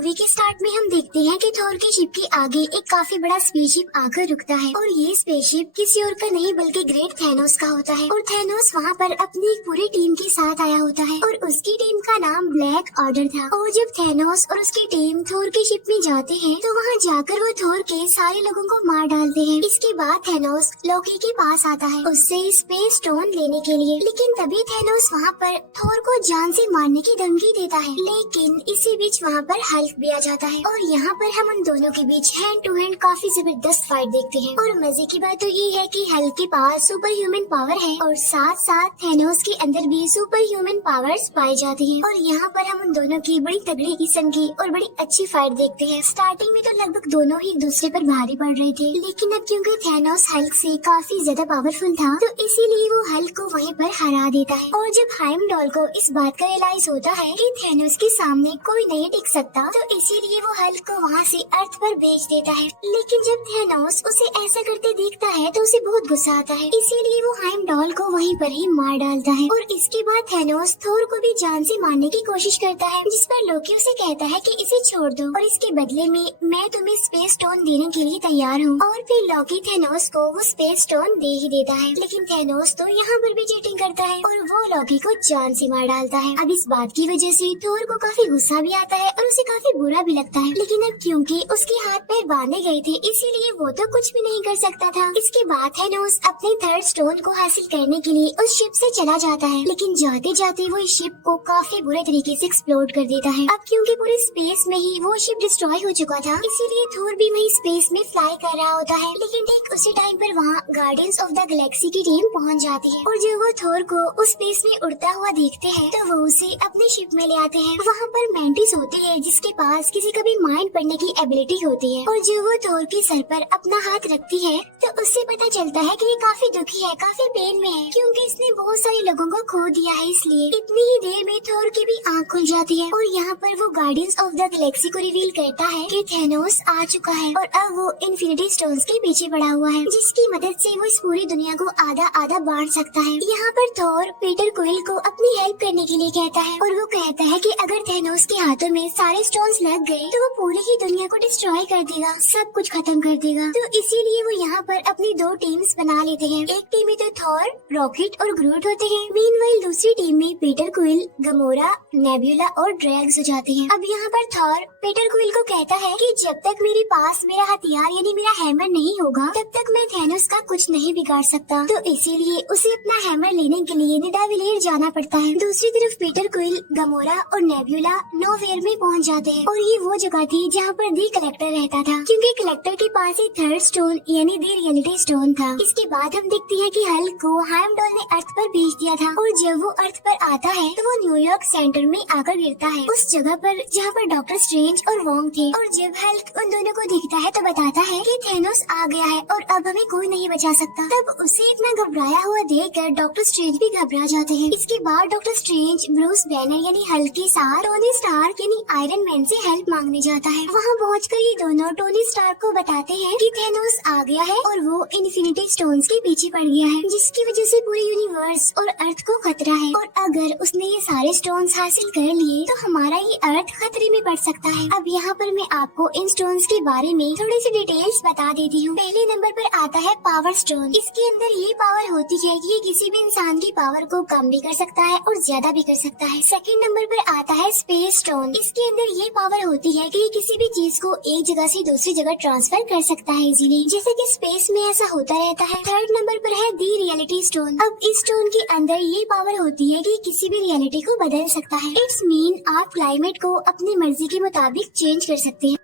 Movie के start में हम देखते हैं कि थॉर के शिप के आगे एक काफी बड़ा स्पेसशिप आकर रुकता है और ये स्पेसशिप किसी और का नहीं बल्कि ग्रेट थैनोस का होता है। और थैनोस वहाँ पर अपनी एक पूरी टीम के साथ आया होता है और उसकी टीम का नाम ब्लैक ऑर्डर था। और जब थैनोस और उसकी टीम थोर के शिप में जाते हैं तो वहाँ जाकर वो थोर के सारे लोगों को मार डालते हैं। इसके बाद थैनोस लोकी के पास आता है उससे स्पेस स्टोन लेने के लिए, लेकिन तभी थैनोस वहाँ पर थोर को जान से मारने की धमकी देता है। लेकिन इसी बीच वहाँ पर हल्क भी आ जाता है और यहाँ पर हम उन दोनों के बीच हैंड टू हैंड काफी जबरदस्त फाइट देखते हैं। और मजे की बात तो ये है कि हल्क के पास सुपर ह्यूमन पावर है और साथ साथ थैनोस के अंदर भी सुपर ह्यूमन पावर्स पाए जाते हैं। और यहाँ पर हम उन दोनों की बड़ी तगड़ी किस्म की और बड़ी अच्छी फाइट देखते हैं। स्टार्टिंग में तो लगभग दोनों ही एक दूसरे पर भारी पड़ रहे थे, लेकिन अब क्योंकि थैनोस हल्क से काफी ज्यादा पावरफुल था तो इसीलिए वो हल्क को वहीं पर हरा देता है। और जब हाइमडॉल को इस बात का रियलाइज होता है कि थैनोस के सामने कोई नहीं टिक सकता तो इसीलिए वो हल्क को वहाँ से अर्थ पर भेज देता है। लेकिन जब थैनोस उसे ऐसा करते देखता है तो उसे बहुत गुस्सा आता है, इसीलिए वो हाइमडॉल को वहीं पर ही मार डालता है। और इसके बाद थैनोस थोर को भी जान से मारने की कोशिश करता है, जिस पर लोकी उसे कहता है कि इसे छोड़ दो और इसके बदले में मैं तुम्हें स्पेस स्टोन देने के लिए तैयार हूँ। और फिर लोकी थैनोस को वो स्पेस स्टोन दे ही देता है, लेकिन थैनोस तो यहाँ पर भी चीटिंग करता है और वो लोकी को जान से मार डालता है। अब इस बात की वजह से थोर को काफी गुस्सा भी आता है और उसे काफी बुरा भी लगता है, लेकिन अब क्योंकि उसके हाथ पैर बांधे गए थे इसीलिए वो तो कुछ भी नहीं कर सकता था। इसके बाद थैनोस अपने थर्ड स्टोन को हासिल करने के लिए उस शिप से चला जाता है, लेकिन जाते जाते वो इस शिप को काफी बुरे तरीके से एक्सप्लोड कर देता है। अब क्योंकि पूरे स्पेस में ही वो शिप डिस्ट्रॉय हो चुका था इसीलिए थोर भी वही स्पेस में फ्लाई कर रहा होता है। लेकिन ठीक उसी टाइम पर वहाँ गार्डियंस ऑफ द गैलेक्सी की टीम पहुँच जाती है और जब वो थोर को उस स्पेस में उड़ता हुआ देखते हैं तो वो उसे अपने शिप में ले आते हैं। वहाँ पर मैंटिस होती है जिसके पास किसी का भी माइंड पढ़ने की एबिलिटी होती है और जब वो थोर के सर पर अपना हाथ रखती है तो उससे पता चलता है कि ये काफी दुखी है, काफी पेन में है क्योंकि इसने बहुत सारे लोगों को खो दिया है। इसलिए इतनी ही देर में थोर की भी आँख खुल जाती है और यहाँ पर वो गार्डियंस ऑफ द गैलेक्सी को रिवील करता है कि थैनोस आ चुका है और अब वो इन्फिनिटी स्टोन्स के पीछे पड़ा हुआ है, जिसकी मदद से वो इस पूरी दुनिया को आधा आधा बांट सकता है। यहाँ पर थोर पीटर क्विल को अपनी हेल्प करने के लिए कहता है और वो कहता है कि अगर थैनोस के हाथों में सारे स्टोन्स लग गए तो वो पूरी ही दुनिया को डिस्ट्रॉय कर देगा, सब कुछ खत्म कर देगा। तो इसीलिए वो यहाँ पर अपनी दो टीम्स बना लेते हैं। एक टीम में तो थॉर, रॉकेट और ग्रूट होते हैं, मीनवाइल दूसरी टीम में पीटर क्विल, गमोरा, नेबुला और ड्रैग्स हो जाते हैं। अब यहाँ पर थॉर पीटर क्विल को कहता है कि जब तक मेरे पास मेरा हथियार यानी मेरा हैमर नहीं होगा तब तक मैं थैनोस का कुछ नहीं बिगाड़ सकता। तो इसीलिए उसे अपना हैमर लेने के लिए निडाविलेयर जाना पड़ता है। दूसरी तरफ पीटर क्विल, गमोरा और नेबुला नोवेयर में पहुँच जाते हैं और ये वो जगह थी जहाँ पर दी कलेक्टर रहता था, क्योंकि कलेक्टर के पास ही थर्ड स्टोन यानी दी रियलिटी स्टोन था। इसके बाद हम देखते हैं कि हल्क को हाइमडॉल ने अर्थ पर भेज दिया था और जब वो अर्थ पर आता है तो वो न्यूयॉर्क सेंटर में आकर गिरता है, उस जगह पर जहाँ पर डॉक्टर स्ट्रेंज और वोंग थे। और जब हल्क उन दोनों को दिखता है तो बताता है कि थैनोस आ गया है और अब हमें कोई नहीं बचा सकता। तब उसे इतना घबराया हुआ देखकर डॉक्टर स्ट्रेंज भी घबरा जाते हैं। इसके बाद डॉक्टर स्ट्रेंज ब्रूस बैनर यानी हल्क के साथ टोनी स्टार्क यानी आयरन मैन से हेल्प मांगने जाता है। वहाँ पहुँचकर ये दोनों टोनी स्टार्क को बताते हैं कि थैनोस आ गया है और वो इन्फिनिटी स्टोन्स के पीछे पड़ गया है, जिसकी वजह से पूरे यूनिवर्स और अर्थ को खतरा है और अगर उसने ये सारे स्टोन्स हासिल कर लिए तो हमारा ये अर्थ खतरे में पड़ सकता है। अब यहाँ पर मैं आपको इन स्टोन्स के बारे में थोड़ी सी डिटेल्स बता देती हूँ। पहले नंबर पर आता है पावर स्टोन। इसके अंदर ये पावर होती है कि ये किसी भी इंसान की पावर को कम भी कर सकता है और ज्यादा भी कर सकता है। सेकंड नंबर पर आता है स्पेस स्टोन। इसके अंदर ये पावर होती है कि ये किसी भी चीज को एक जगह से दूसरी जगह ट्रांसफर कर सकता है इजीली, जैसे कि स्पेस में ऐसा होता रहता है। थर्ड नंबर पर है दी रियलिटी स्टोन। अब इस स्टोन के अंदर ये पावर होती है कि किसी भी रियलिटी को बदल सकता है। इट्स मीन आप क्लाइमेट को अपनी मर्जी के मुताबिक चेंज कर सकते हैं।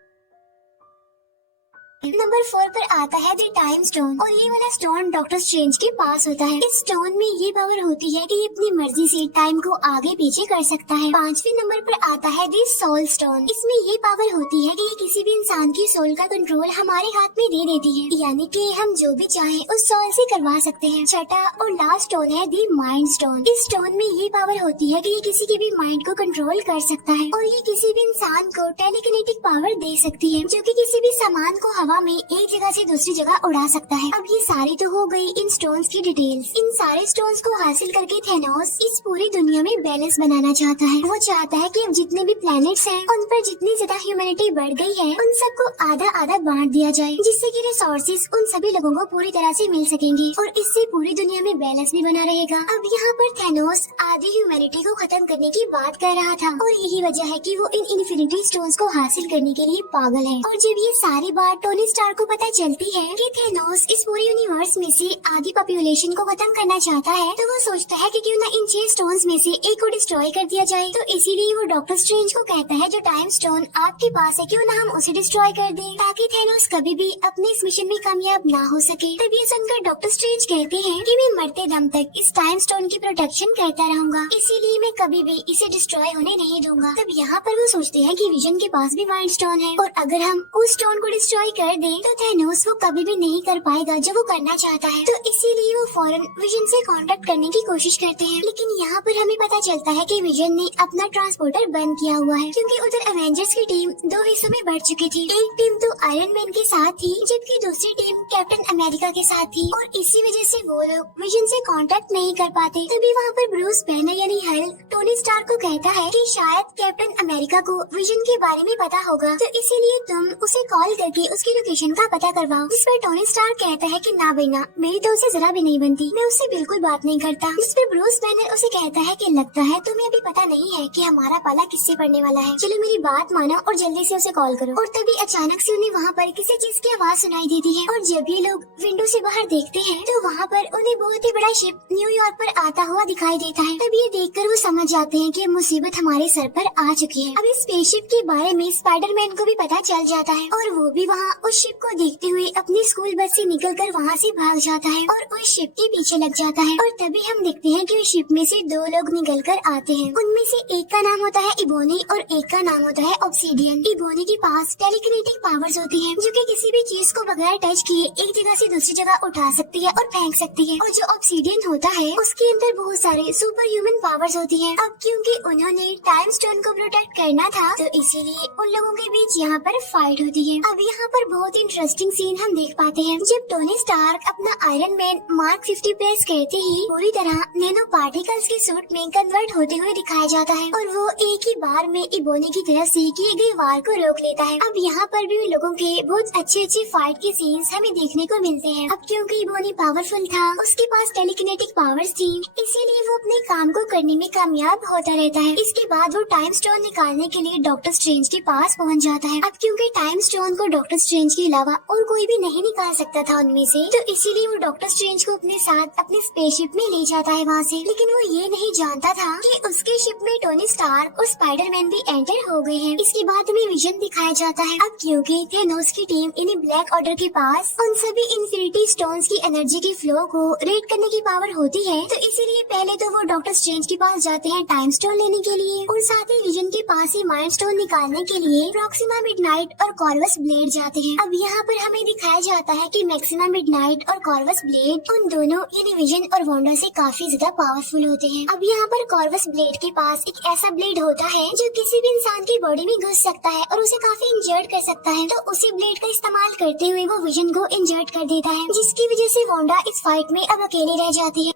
नंबर 4 पर आता है द टाइम स्टोन और ये वाला स्टोन डॉक्टर स्ट्रेंज के पास होता है। इस स्टोन में ये पावर होती है कि ये अपनी मर्जी से टाइम को आगे पीछे कर सकता है। 5वें नंबर पर आता है द सोल स्टोन। इसमें ये पावर होती है कि ये किसी भी इंसान की सोल का कंट्रोल हमारे हाथ में दे देती है, यानी कि हम जो भी चाहें उस सोल से करवा सकते हैं। छठा और लास्ट स्टोन है द माइंड स्टोन। इस स्टोन में ये पावर होती है कि ये किसी के भी माइंड को कंट्रोल कर सकता है और ये किसी भी इंसान को टेलीकिनेटिक पावर दे सकती है, जो कि किसी भी सामान को हवा में एक जगह से दूसरी जगह उड़ा सकता है। अब ये सारी तो हो गई इन स्टोन्स की डिटेल्स। इन सारे स्टोन्स को हासिल करके थैनोस इस पूरी दुनिया में बैलेंस बनाना चाहता है। वो चाहता है कि अब जितने भी प्लैनेट्स हैं उन पर जितनी ज्यादा ह्यूमैनिटी बढ़ गई है उन सबको आधा आधा बांट दिया जाए, जिससे कि रिसोर्सेज उन सभी लोगों को पूरी तरह से मिल सकेंगे और इससे पूरी दुनिया में बैलेंस भी बना रहेगा। अब यहाँ पर थैनोस आधी ह्यूमैनिटी को खत्म करने की बात कर रहा था और यही वजह है कि वो इन इन्फिनिटी स्टोन्स को हासिल करने के लिए पागल है। और जब ये सारी बात टोनी स्टार्क को पता चलती है कि थैनोस इस पूरे यूनिवर्स में से आधी पॉपुलेशन को खत्म करना चाहता है, तो वो सोचता है कि क्यों ना इन 6 स्टोन्स में से एक को डिस्ट्रॉय कर दिया जाए। तो इसीलिए वो डॉक्टर स्ट्रेंज को कहता है जो टाइम स्टोन आपके पास है क्यों ना हम उसे डिस्ट्रॉय कर दें, ताकि थैनोस कभी भी अपने इस मिशन में कामयाब ना हो सके। तब ये सुनकर डॉक्टर स्ट्रेंज कहते हैं कि मैं मरते दम तक इस टाइम स्टोन की प्रोटेक्शन करता रहूंगा, इसीलिए मैं कभी भी इसे डिस्ट्रॉय होने नहीं दूंगा। तब यहाँ पर वो सोचते हैं कि विजन के पास भी माइंड स्टोन है और अगर हम उस स्टोन को डिस्ट्रॉय कर दें तो थैनोस वो कभी भी नहीं कर पाएगा जो वो करना चाहता है। तो इसीलिए वो फौरन विजन से कांटेक्ट करने की कोशिश करते हैं। लेकिन यहाँ पर हमें पता चलता है कि विजन ने अपना ट्रांसपोर्टर बंद किया हुआ है, क्योंकि उधर एवेंजर्स की टीम 2 हिस्सों में बढ़ चुकी थी। एक टीम तो आयरन मैन के साथ थी जबकि दूसरी टीम कैप्टन अमेरिका के साथ थी और इसी वजह से वो लोग विजन से कांटेक्ट नहीं कर पाते। तभी वहाँ पर ब्रूस बैनर यानी हल्क टोनी स्टार्क को कहता है कि शायद कैप्टन अमेरिका को विजन के बारे में पता होगा, तो इसीलिए तुम उसे कॉल करके उसकी लोकेशन का पता करवाओ। जिस पर टोनी स्टार्क कहता है कि ना बेना, मेरी तो उसे जरा भी नहीं बनती, मैं उससे बिल्कुल बात नहीं करता। जिस पर ब्रूस बैनर उसे कहता है कि लगता है तुम्हें अभी पता नहीं है कि हमारा पाला किससे पड़ने वाला है, चलो मेरी बात मानो और जल्दी से उसे कॉल करो। और तभी अचानक से उन्हें वहाँ पर किसी चीज की आवाज सुनाई देती है और जब ये लोग विंडो से बाहर देखते हैं तो वहाँ पर उन्हें बहुत ही बड़ा शिप न्यूयॉर्क पर आता हुआ दिखाई देता है। तब ये देखकर वो समझ जाते हैं कि मुसीबत हमारे सर पर आ चुकी है। अब इस स्पेसशिप के बारे में स्पाइडरमैन को भी पता चल जाता है और वो भी वहाँ उस शिप को देखते हुए अपनी स्कूल बस से निकलकर वहाँ से भाग जाता है और उस शिप के पीछे लग जाता है। और तभी हम देखते हैं कि उस शिप में से 2 लोग निकल कर आते हैं। उनमें से एक का नाम होता है इबोनी और एक का नाम होता है ऑब्सीडियन। इबोनी के पास टेलीकिनेटिक पावर्स होती हैं, जो कि किसी भी चीज को बगैर टच किए एक जगह से दूसरी जगह उठा सकती है और फेंक सकती है। और जो ऑब्सीडियन होता है उसके अंदर बहुत सारे सुपर ह्यूमन पावर्स होती हैं। अब क्योंकि उन्होंने टाइम स्टोन को प्रोटेक्ट करना था तो इसीलिए उन लोगों के बीच यहाँ पर फाइट होती है। अब यहाँ पर बहुत इंटरेस्टिंग सीन हम देख पाते हैं जब टोनी स्टार्क अपना आयरन मैन मार्क 50 प्रेस करते ही पूरी तरह नैनो पार्टिकल्स के सूट में कन्वर्ट होते हुए दिखाया जाता है और वो एक ही बार में इबोनी की तरफ से किए गए वार को रोक लेता है। अब यहाँ पर भी लोगों के बहुत अच्छे अच्छे फाइट के सीन्स हमें देखने को मिलते हैं। अब क्योंकि इबोनी पावरफुल था, उसके पास टेलीकिनेटिक पावर्स थी, इसीलिए वो अपने काम को करने में कामयाब होता रहता है। इसके बाद वो टाइम स्टोन निकालने के लिए डॉक्टर स्ट्रेंज के पास पहुँच जाता है। अब क्योंकि टाइम स्टोन को डॉक्टर स्ट्रेंज के अलावा और कोई भी नहीं निकाल सकता था उनमें से, तो इसीलिए वो डॉक्टर स्ट्रेंज को अपने साथ अपने स्पेसशिप में ले जाता है वहाँ से। लेकिन वो ये नहीं जानता था कि उसके शिप में टोनी स्टार्क और स्पाइडरमैन भी एंटर हो गए हैं। इसके बाद हमें विजन दिखाया जाता है। अब क्योंकि थैनोस की टीम इन्हें ब्लैक ऑर्डर के पास उन सभी इन्फिनिटी स्टोन्स की एनर्जी के फ्लो को रेड करने की पावर होती है, तो इसीलिए पहले तो वो डॉक्टर स्ट्रेंज के पास जाते हैं टाइम स्टोन लेने के लिए और साथ ही विजन के पास ही माइंड स्टोन निकालने के लिए प्रॉक्सिमा मिडनाइट और कॉर्वस ब्लेड जाते हैं। अब यहाँ पर हमें दिखाया जाता है कि मैक्सिमा मिडनाइट और कॉर्वस ब्लेड उन दोनों यानी विजन और वांडा से काफी ज्यादा पावरफुल होते हैं। अब यहाँ पर कॉर्वस ब्लेड के पास एक ऐसा ब्लेड होता है जो किसी भी इंसान की बॉडी में घुस सकता है और उसे काफी इंजर्ड कर सकता है, तो उसी ब्लेड का इस्तेमाल करते हुए वो विजन को इंजर्ड कर देता है, जिसकी वजह से वांडा इस फाइट में अब अकेली रह जाती है।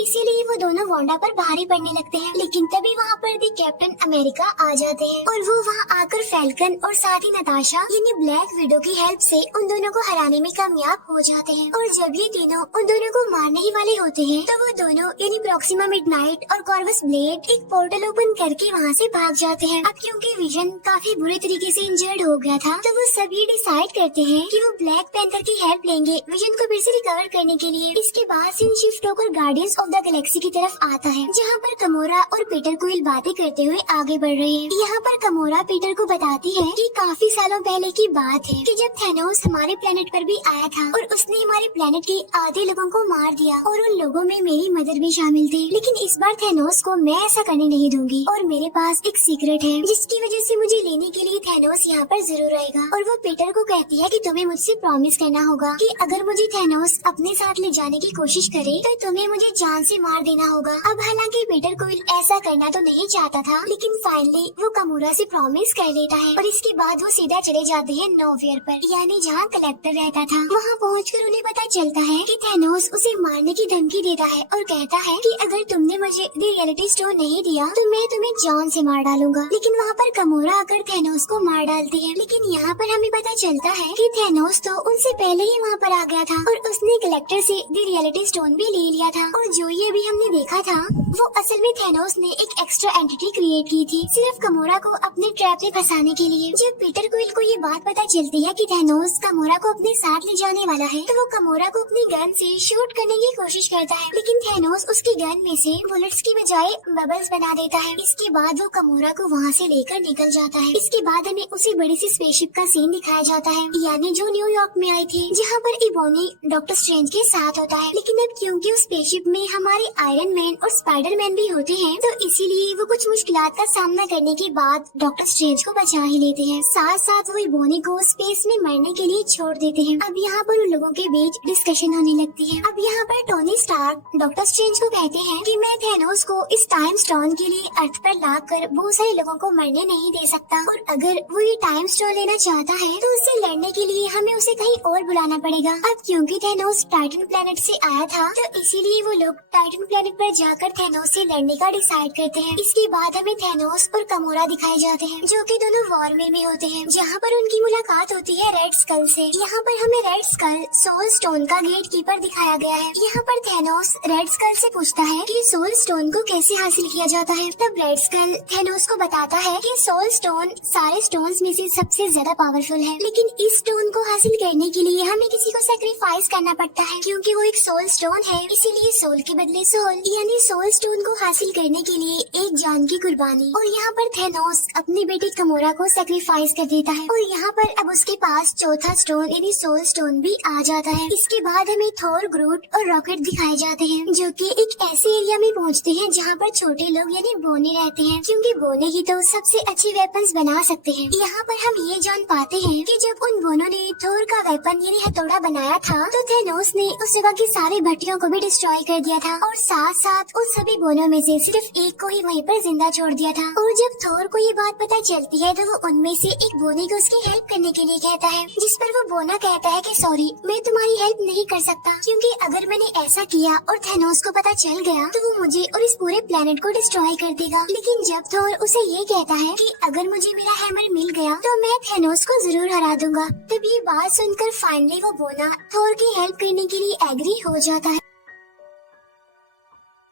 इसीलिए वो दोनों वांडा पर भारी पड़ने लगते हैं। लेकिन तभी वहाँ पर भी कैप्टन अमेरिका आ जाते हैं और वो वहाँ आकर फैल्कन और साथ ही नताशा यानी ब्लैक विडो की हेल्प से उन दोनों को हराने में कामयाब हो जाते हैं। और जब ये तीनों उन दोनों को मारने ही वाले होते हैं तो वो दोनों यानी प्रॉक्सिमा मिडनाइट और कॉर्वस ब्लेड एक पोर्टल ओपन करके वहाँ से भाग जाते हैं। अब क्योंकि विजन काफी बुरे तरीके से इंजर्ड हो गया था, तो वो सभी डिसाइड करते हैं कि वो ब्लैक पैंथर की हेल्प लेंगे विजन को फिर से रिकवर करने के लिए। इसके बाद सीन शिफ्ट होकर गार्डियंस ऑफ द गैलेक्सी की तरफ आता है, जहाँ पर कमोरा और पीटर क्विल बातें करते हुए आगे बढ़ रहे हैं। यहाँ पर कमोरा पीटर को बताती है कि काफी सालों पहले की बात है कि जब थैनोस हमारे प्लेनेट पर भी आया था और उसने हमारे प्लेनेट के आधे लोगों को मार दिया और उन लोगों में मेरी मदर भी शामिल थी। लेकिन इस बार थैनोस को मैं ऐसा करने नहीं दूंगी और मेरे पास एक सीक्रेट है जिसकी वजह से मुझे लेने के लिए थैनोस यहाँ पर जरूर आएगा। और वो पीटर को कहती है कि तुम्हें मुझसे प्रॉमिस करना होगा कि अगर मुझे थैनोस अपने साथ ले जाने की कोशिश करे तो तुम्हें मुझे जान से मार देना होगा। अब हालांकि पीटर क्विल ऐसा करना तो नहीं चाहता था, लेकिन फाइनली वो कमोरा से प्रॉमिस कर लेता है और इसके बाद वो सीधा चले जाते हैं नोवेयर पर, यानी जहाँ कलेक्टर रहता था। वहाँ पहुँचकर उन्हें पता चलता है कि थैनोस उसे मारने की धमकी देता है और कहता है कि अगर तुमने मुझे द रियलिटी स्टोन नहीं दिया तो मैं तुम्हें जान से मार डालूंगा। लेकिन वहाँ पर कमोरा आकर थैनोस को मार डालती है। लेकिन यहाँ पर हमें पता चलता है कि थैनोस तो उनसे पहले ही वहाँ पर आ गया था और उसने कलेक्टर से द रियलिटी स्टोन भी ले लिया था। और जो ये अभी हमने देखा था वो असल में थैनोस ने एक एक्स्ट्रा एंटिटी क्रिएट की थी सिर्फ कमोरा को अपने ट्रैप में फंसाने के लिए। जब पीटर क्विल को ये बात पता चलती है कि थैनोस कमोरा को अपने साथ ले जाने वाला है तो वो कमोरा को अपनी गन से शूट करने की कोशिश करता है, लेकिन थैनोस उसकी गन में से बुलेट्स की बजाय बबल्स बना देता है। इसके बाद वो कमोरा को वहाँ से लेकर निकल जाता है। इसके बाद हमें उसी बड़ी सी स्पेसशिप का सीन दिखाया जाता है, यानी जो न्यूयॉर्क में आई थी, जहाँ पर इबोनी डॉक्टर स्ट्रेंज के साथ होता है। लेकिन अब क्योंकि उस स्पेसशिप में हमारे आयरन मैन और स्पाइडरमैन भी होते हैं तो इसीलिए वो कुछ मुश्किलात का सामना करने के बाद डॉक्टर स्ट्रेंज को बचा ही लेते हैं। साथ साथ वो इबोनी को स्पेस में मरने के लिए छोड़ देते हैं। अब यहाँ पर उन लोगों के बीच डिस्कशन होने लगती है। अब यहाँ पर टोनी स्टार्क डॉक्टर स्ट्रेंज को कहते हैं कि मैं थैनोस को इस टाइम स्टोन के लिए अर्थ पर लाकर बहुत सारे लोगों को मरने नहीं दे सकता, और अगर वो ये टाइम स्टोन लेना चाहता है तो उससे लड़ने के लिए हमें उसे कहीं और बुलाना पड़ेगा। अब क्योंकि थैनोस टाइटन प्लेनेट से आया था तो इसीलिए वो लोग टाइटन प्लेनेट पर जाकर थैनोस से लड़ने का डिसाइड करते हैं। इसके बाद हमें थैनोस और कमोरा दिखाए जाते हैं जो कि दोनों वॉरमेर में होते हैं, जहाँ पर उनकी मुलाकात होती है रेड स्कल से। यहाँ पर हमें रेड स्कल सोल स्टोन का गेट कीपर दिखाया गया है। यहाँ पर थैनोस रेड स्कल से पूछता है कि सोल स्टोन को कैसे हासिल किया जाता है। तब रेड स्कल थैनोस को बताता है कि सोल स्टोन सारे स्टोन्स में से सबसे ज्यादा पावरफुल है, लेकिन इस स्टोन को हासिल करने के लिए हमें किसी को सैक्रिफाइस करना पड़ता है। क्योंकि वो एक सोल स्टोन है इसीलिए सोल के बदले सोल, यानी सोल स्टोन को हासिल करने के लिए एक जान की कुर्बानी। और यहाँ पर थैनोस अपनी बेटी कमोरा को सैक्रिफाइस कर देता है और यहाँ पर अब उसके पास चौथा स्टोन यानी सोल स्टोन भी आ जाता है। इसके बाद हमें थोर, ग्रूट और रॉकेट दिखाए जाते हैं जो कि एक ऐसे एरिया में पहुँचते हैं जहाँ पर छोटे लोग यानी बोने रहते हैं, क्योंकि बोने ही तो सबसे अच्छे वेपन्स बना सकते हैं। यहाँ पर हम ये जान पाते हैं कि जब उन बोनों ने थोर का वेपन यानी हथौड़ा बनाया था तो थैनोस ने उस जगह की सारी भट्टियों को भी डिस्ट्रॉय कर दिया था और साथ साथ उन सभी बोनों में से सिर्फ एक को ही वहीं पर जिंदा छोड़ दिया था। और जब थोर को ये बात पता चलती है तो वो उनमें से एक बोने को उसकी हेल्प करने के लिए कहता है, जिस पर वो बोना कहता है कि सॉरी मैं तुम्हारी हेल्प नहीं कर सकता, क्योंकि अगर मैंने ऐसा किया और थैनोस को पता चल गया तो वो मुझे और इस पूरे प्लेनेट को डिस्ट्रॉय कर देगा। लेकिन जब थोर उसे ये कहता है कि अगर मुझे मेरा हैमर मिल गया तो मैं थैनोस को जरूर हरा दूंगा, तब ये बात सुनकर फाइनली वो बोना थोर की हेल्प करने के लिए एग्री हो जाता है।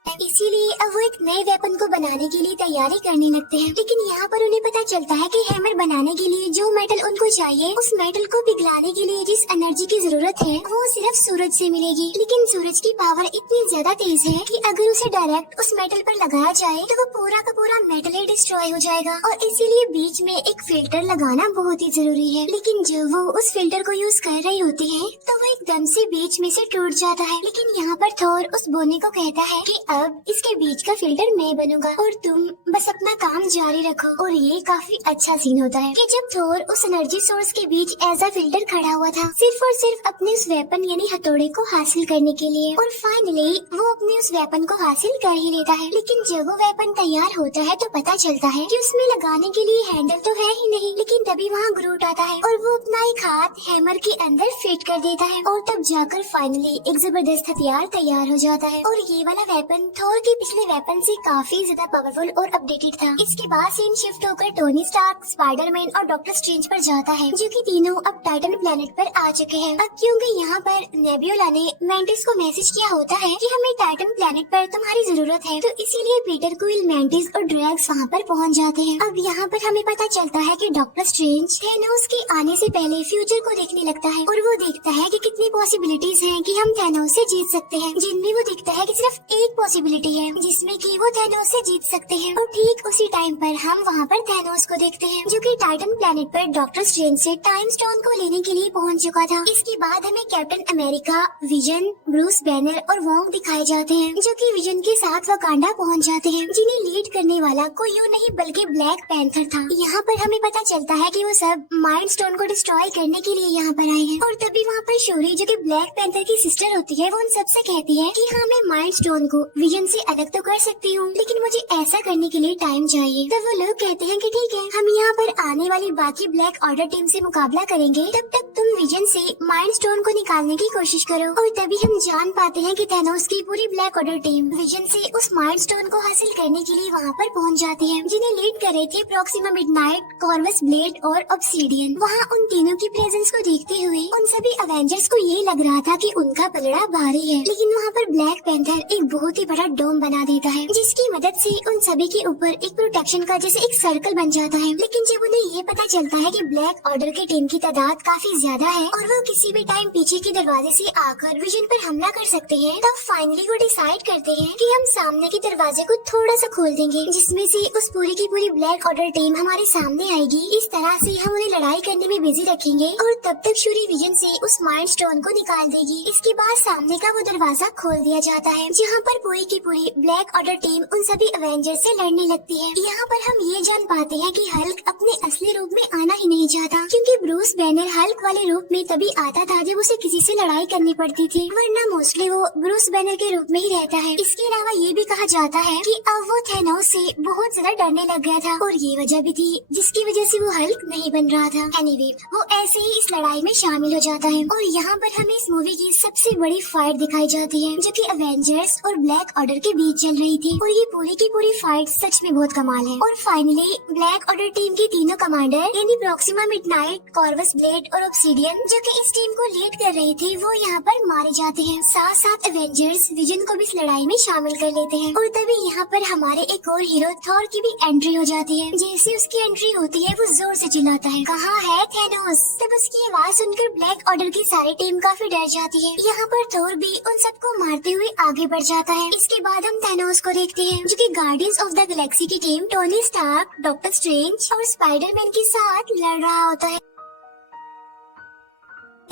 इसीलिए अब वो एक नए वेपन को बनाने के लिए तैयारी करने लगते हैं। लेकिन यहाँ पर उन्हें पता चलता है कि हैमर बनाने के लिए जो मेटल उनको चाहिए उस मेटल को पिघलाने के लिए जिस एनर्जी की जरूरत है वो सिर्फ सूरज से मिलेगी। लेकिन सूरज की पावर इतनी ज्यादा तेज है कि अगर उसे डायरेक्ट उस मेटल पर लगाया जाए तो वो पूरा का पूरा मेटल ही डिस्ट्रॉय हो जाएगा, और इसीलिए बीच में एक फिल्टर लगाना बहुत ही जरूरी है। लेकिन जब वो उस फिल्टर को यूज कर रही होती है तो वो एकदम से बीच में से टूट जाता है। लेकिन यहाँ पर थोर उस बोने को कहता है कि अब इसके बीच का फिल्टर मैं बनूंगा और तुम बस अपना काम जारी रखो। और ये काफी अच्छा सीन होता है कि जब थोर उस एनर्जी सोर्स के बीच एज अ फिल्टर खड़ा हुआ था सिर्फ और सिर्फ अपने उस वेपन यानी हथौड़े को हासिल करने के लिए, और फाइनली वो अपने उस वेपन को हासिल कर ही लेता है। लेकिन जब वो वेपन तैयार होता है तो पता चलता है कि उसमें लगाने के लिए हैंडल तो है ही नहीं। लेकिन तभी वहाँ ग्रूट आता है और वो अपना एक हाथ हैमर के अंदर फिट कर देता है और तब जाकर फाइनली एक जबरदस्त हथियार तैयार हो जाता है। और ये वाला वेपन थोर के पिछले वेपन से काफी ज्यादा पावरफुल और अपडेटेड था। इसके बाद सीन शिफ्ट होकर टोनी स्टार्क, स्पाइडरमैन और डॉक्टर स्ट्रेंज पर जाता है, जो कि तीनों अब टाइटन प्लेनेट पर आ चुके हैं। अब क्योंकि यहाँ पर नेबियोला ने मैंटिस को मैसेज किया होता है कि हमें टाइटन प्लेनेट पर तुम्हारी जरूरत है, तो इसीलिए पीटर क्विल, मैंटिस और ड्रैक्स वहाँ पर पहुँच जाते हैं। अब यहाँ पर हमें पता चलता है कि डॉक्टर स्ट्रेंज थैनोस के आने से पहले फ्यूचर को देखने लगता है और वो देखता है कि कितनी पॉसिबिलिटीज हैं कि हम थैनोस से जीत सकते हैं, जिनमें वो दिखता है कि सिर्फ एक पॉसिबिलिटी है जिसमें कि वो थैनोस से जीत सकते हैं। और ठीक उसी टाइम पर हम वहाँ पर थैनोस को देखते हैं जो कि टाइटन प्लेनेट पर डॉक्टर स्ट्रेंज से टाइम स्टोन को लेने के लिए पहुँच चुका था। इसके बाद हमें captain America, vision, Bruce banner और वोंग दिखाए जाते हैं जो कि विजन के साथ वकांडा पहुँच जाते हैं, जिन्हें लीड करने वाला कोई यूँ नहीं बल्कि ब्लैक पैंथर था। यहाँ पर हमें पता चलता है कि वो सब माइंड स्टोन को डिस्ट्रॉय करने के लिए यहाँ पर आए हैं। और तभी वहाँ पर शोरी जो कि ब्लैक पैंथर की सिस्टर होती है वो उन सबसे कहती है कि हाँ, मैं माइंड स्टोन को विजन से अलग तो कर सकती हूँ, लेकिन मुझे ऐसा करने के लिए टाइम चाहिए। तब वो लोग कहते हैं कि ठीक है, हम यहाँ पर आने वाली बाकी ब्लैक ऑर्डर टीम से मुकाबला करेंगे, तब तक तुम विजन से माइंड स्टोन को निकालने की कोशिश करो। और तभी हम जान पाते हैं कि थैनोस की पूरी ब्लैक ऑर्डर टीम विजन से उस माइंड स्टोन को हासिल करने के लिए वहाँ पर पहुँच जाती है, जिन्हें लीड कर रहे थे प्रॉक्सिमा मिडनाइट, कॉर्वस ब्लेड और ऑब्सीडियन। वहाँ उन तीनों की प्रेजेंस को देखते हुए उन सभी अवेंजर्स को ये लग रहा था कि उनका पलड़ा भारी है, लेकिन वहाँ पर ब्लैक पैंथर एक बहुत ही बड़ा डोम बना देता है, जिसकी मदद से उन सभी के ऊपर एक प्रोटेक्शन का जैसे एक सर्कल बन जाता है। लेकिन जब उन्हें ये पता चलता है कि ब्लैक ऑर्डर की टीम की तादाद काफी ज्यादा है और वो किसी भी टाइम पीछे के दरवाजे से आकर विजन पर हमला कर सकते हैं, तब फाइनली वो डिसाइड करते हैं कि हम सामने के दरवाजे को थोड़ा सा खोल देंगे, जिसमें से उस पूरी की पूरी ब्लैक ऑर्डर टीम हमारे सामने आएगी। इस तरह से हम उन्हें लड़ाई करने में बिजी रखेंगे और तब तक शूरी विजन से उस माइंड स्टोन को निकाल देगी। इसके बाद सामने का वो दरवाजा खोल दिया जाता है, जहाँ पर पूरी की पूरी ब्लैक ऑर्डर टीम उन सभी अवेंजर्स से लड़ने लगती है। यहाँ पर हम ये जान पाते हैं कि हल्क अपने असली रूप में आना ही नहीं चाहता, क्योंकि ब्रूस बैनर हल्क वाले रूप में तभी आता था जब उसे किसी से लड़ाई करनी पड़ती थी, वरना मोस्टली वो ब्रूस बैनर के रूप में ही रहता है। इसके अलावा ये भी कहा जाता है कि अब वो थैनोस से बहुत ज्यादा डरने लग गया था, और ये वजह भी थी जिसकी वजह से वो हल्क नहीं बन रहा था। एनीवे, वो ऐसे ही इस लड़ाई में शामिल हो जाता है और यहाँ पर हमें इस मूवी की सबसे बड़ी फाइट दिखाई जाती है, जो कि अवेंजर्स और ब्लैक ऑर्डर के बीच चल रही थी। और ये पूरी की पूरी फाइट सच में बहुत कमाल है। और फाइनली ब्लैक ऑर्डर टीम के तीनों कमांडर यानी प्रॉक्सिमा मिडनाइट, कॉर्वस ब्लेड और ऑब्सीडियन, जो कि इस टीम को लीड कर रहे थे, वो यहाँ पर मारे जाते हैं। साथ साथ अवेंजर्स विजन को भी इस लड़ाई में शामिल कर लेते हैं। और तभी यहाँ पर हमारे एक और हीरो थॉर की भी एंट्री हो जाती है। जैसे उसकी एंट्री होती है वो जोर से चिल्लाता है, कहाँ है थैनोस? तब उसकी आवाज सुनकर ब्लैक ऑर्डर की सारी टीम काफी डर जाती है। यहाँ पर थॉर भी उन सबको मारते हुए आगे बढ़ जाता है। इसके बाद हम थैनोस को देखते हैं, जो कि गार्डियंस ऑफ द गैलेक्सी की team Tony Stark, doctor Strange और स्पाइडरमैन के साथ लड़ रहा होता है।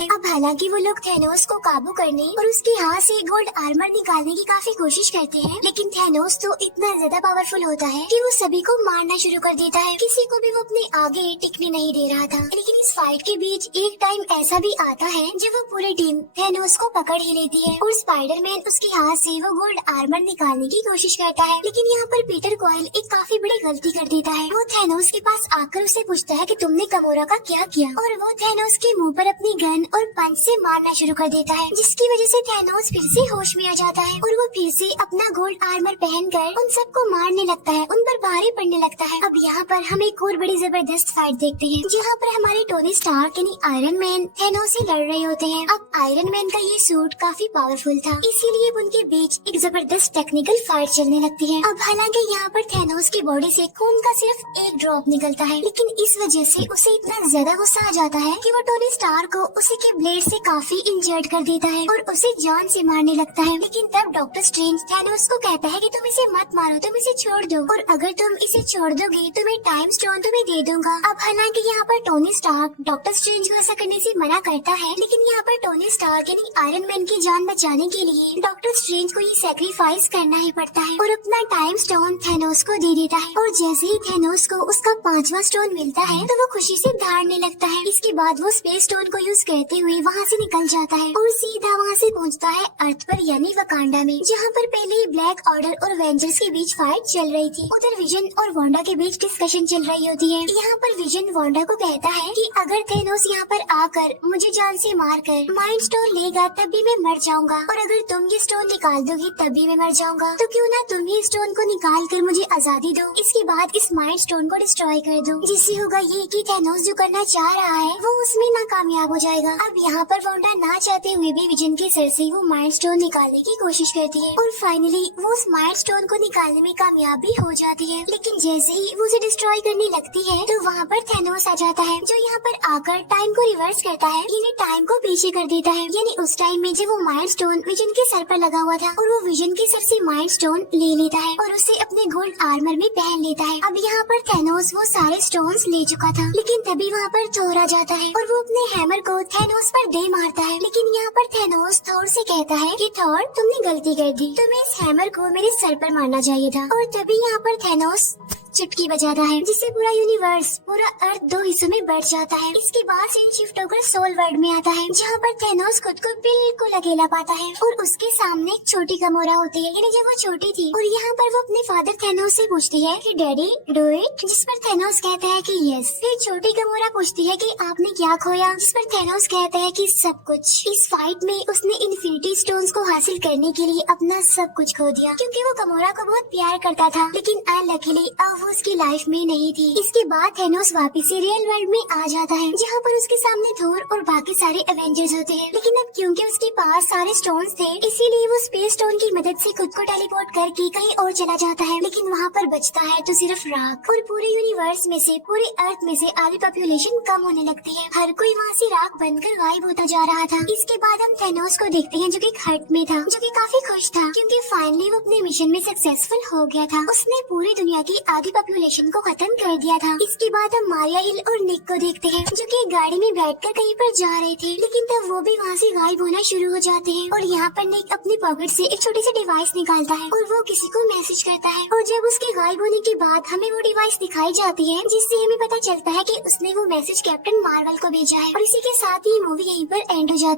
अब हालांकि वो लोग थैनोस को काबू करने और उसके हाथ से गोल्ड आर्मर निकालने की काफी कोशिश करते हैं, लेकिन थैनोस तो इतना ज्यादा पावरफुल होता है कि वो सभी को मारना शुरू कर देता है। किसी को भी वो अपने आगे टिकने नहीं दे रहा था। लेकिन इस फाइट के बीच एक टाइम ऐसा भी आता है जब वो पूरी टीम थैनोस को पकड़ ही लेती है और स्पाइडरमैन उसके हाथ से वो गोल्ड आर्मर निकालने की कोशिश करता है। लेकिन यहाँ पर पीटर क्वाइल एक काफी बड़ी गलती कर देता है। वो थैनोस के पास आकर उसे पूछता है कि तुमने गमोरा का क्या किया, और वो थैनोस के मुंह पर अपनी गन और पंच से मारना शुरू कर देता है, जिसकी वजह से थैनोस फिर से होश में आ जाता है और वो फिर से अपना गोल्ड आर्मर पहनकर उन सबको मारने लगता है, उन पर भारी पड़ने लगता है। अब यहाँ पर हम एक और बड़ी जबरदस्त फाइट देखते हैं, जहाँ पर हमारे टोनी स्टार्क यानी आयरन मैन थैनोस से लड़ रहे होते हैं। अब आयरन मैन का ये सूट काफी पावरफुल था, इसीलिए उनके बीच एक जबरदस्त टेक्निकल फाइट चलने लगती है। अब हालांकि यहाँ पर थैनोस की बॉडी से खून का सिर्फ एक ड्रॉप निकलता है, लेकिन इस वजह से उसे इतना ज्यादा गुस्सा आ जाता है कि वो टोनी स्टार्क को उसी के ब्लेड से काफी इंजर्ड कर देता है और उसे जान से मारने लगता है। लेकिन तब डॉक्टर स्ट्रेंज थैनोस को कहता है कि तुम इसे मत मारो, तुम इसे छोड़ दो, और अगर तुम इसे छोड़ दोगे तो मैं टाइम स्टोन तुम्हें दे दूंगा। अब हालांकि यहाँ पर टोनी स्टार्क डॉक्टर स्ट्रेंज को ऐसा करने से मना करता है, लेकिन यहाँ पर टोनी स्टार्क यानी आयरन मैन की जान बचाने के लिए डॉक्टर स्ट्रेंज को ये सैक्रिफाइस करना ही पड़ता है और अपना टाइम स्टोन थैनोस को दे देता है। और जैसे ही थैनोस को उसका 5वां स्टोन मिलता है तो वो खुशी से दहाड़ने लगता है। इसके बाद वो स्पेस स्टोन को यूज करते हुए वहाँ से निकल जाता है और सीधा वहाँ से पहुँचता है अर्थ पर यानी वकांडा में, जहाँ पर पहले ही ब्लैक ऑर्डर और एवेंजर्स के बीच फाइट चल रही थी। उधर विजन और वांडा के बीच डिस्कशन चल रही होती है। यहाँ पर विजन वांडा को कहता है कि अगर थैनोस यहाँ पर आकर मुझे जान से मारकर माइंड स्टोन लेगा तब भी मैं मर जाऊंगा, और अगर तुम ये स्टोन निकाल दोगी तब भी मैं मर जाऊंगा, तो क्यों ना तुम ये स्टोन को निकाल कर मुझे आजादी दो। इसके बाद इस माइंड स्टोन को डिस्ट्रॉय कर दो, जिससे होगा ये कि थैनोस जो करना चाह रहा है वो उसमें नाकामयाब हो जाएगा। अब अब यहाँ पर वांडा ना चाहते हुए भी विजन के सर से वो माइंड स्टोन निकालने की कोशिश करती है और फाइनली वो उस माइंड स्टोन को निकालने में कामयाब भी हो जाती है। लेकिन जैसे ही वो उसे डिस्ट्रॉय करने लगती है तो वहाँ पर थैनोस आ जाता है, जो यहाँ पर आकर टाइम को रिवर्स करता है, यानी टाइम को पीछे कर देता है। यानी उस टाइम में जब वो माइंड स्टोन विजन के सर पर लगा हुआ था और वो विजन के सर से माइंड स्टोन ले लेता है और उसे अपने गोल्ड आर्मर में पहन लेता है। अब यहाँ पर थैनोस वो सारे स्टोन्स ले चुका था, लेकिन तभी वहाँ पर थोर आ जाता है और वो अपने हैमर को थैनोस पर दे मारता है। लेकिन यहाँ पर थैनोस थोर से कहता है कि थोर, तुमने गलती कर दी, तुम्हें इस हैमर को मेरे सर पर मारना चाहिए था। और तभी यहाँ पर थैनोस चुटकी बजाता है, जिससे पूरा यूनिवर्स, पूरा अर्थ दो हिस्सों में बढ़ जाता है। इसके बाद सीन शिफ्ट होकर सोल वर्ल्ड में आता है, जहाँ पर थैनोस खुद को बिल्कुल अकेला पाता है और उसके सामने एक छोटी गमोरा होती है, यानी जब वो छोटी थी। और यहाँ पर वो अपने फादर थैनोस से पूछती है कि डैडी डू इट, जिस पर थैनोस कहता है कि यस। फिर छोटी गमोरा पूछती है कि आपने क्या खोया, जिस पर थैनोस कहता है कि सब कुछ। इस फाइट में उसने इन्फिनिटी स्टोन्स को हासिल करने के लिए अपना सब कुछ खो दिया, क्योंकि वो गमोरा को बहुत प्यार करता था, लेकिन अनलकीली वो उसकी लाइफ में नहीं थी। इसके बाद थैनोस वापस से रियल वर्ल्ड में आ जाता है, जहाँ पर उसके सामने थोर और बाकी सारे एवेंजर्स होते हैं। लेकिन अब क्योंकि उसके पास सारे स्टोन्स थे, इसीलिए वो स्पेस स्टोन की मदद से खुद को टेलीपोर्ट करके कहीं और चला जाता है। लेकिन वहाँ पर बचता है तो सिर्फ राख, और पूरे यूनिवर्स में से, पूरे अर्थ में से आधी पॉपुलेशन कम होने लगती है। हर कोई वहाँ से राख बनकर गायब होता जा रहा था। इसके बाद हम थैनोस को देखते हैं, जो कि एक हट में था, जो कि काफी खुश था, क्योंकि फाइनली वो अपने मिशन में सक्सेसफुल हो गया था। उसने पूरी दुनिया की आधी पॉपुलेशन को खत्म कर दिया था। इसके बाद हम मारिया हिल और निक को देखते हैं, जो कि गाड़ी में बैठकर कहीं पर जा रहे थे, लेकिन तब वो भी वहाँ से गायब होना शुरू हो जाते हैं। और यहाँ पर निक अपनी पॉकेट से एक छोटी सी डिवाइस निकालता है और वो किसी को मैसेज करता है, और जब उसके गायब होने के बाद हमें वो डिवाइस दिखाई जाती है, जिससे हमें पता चलता है कि उसने वो मैसेज कैप्टन मार्वल को भेजा है। और इसी के साथ ही मूवी यहीं पर एंड हो जाती है।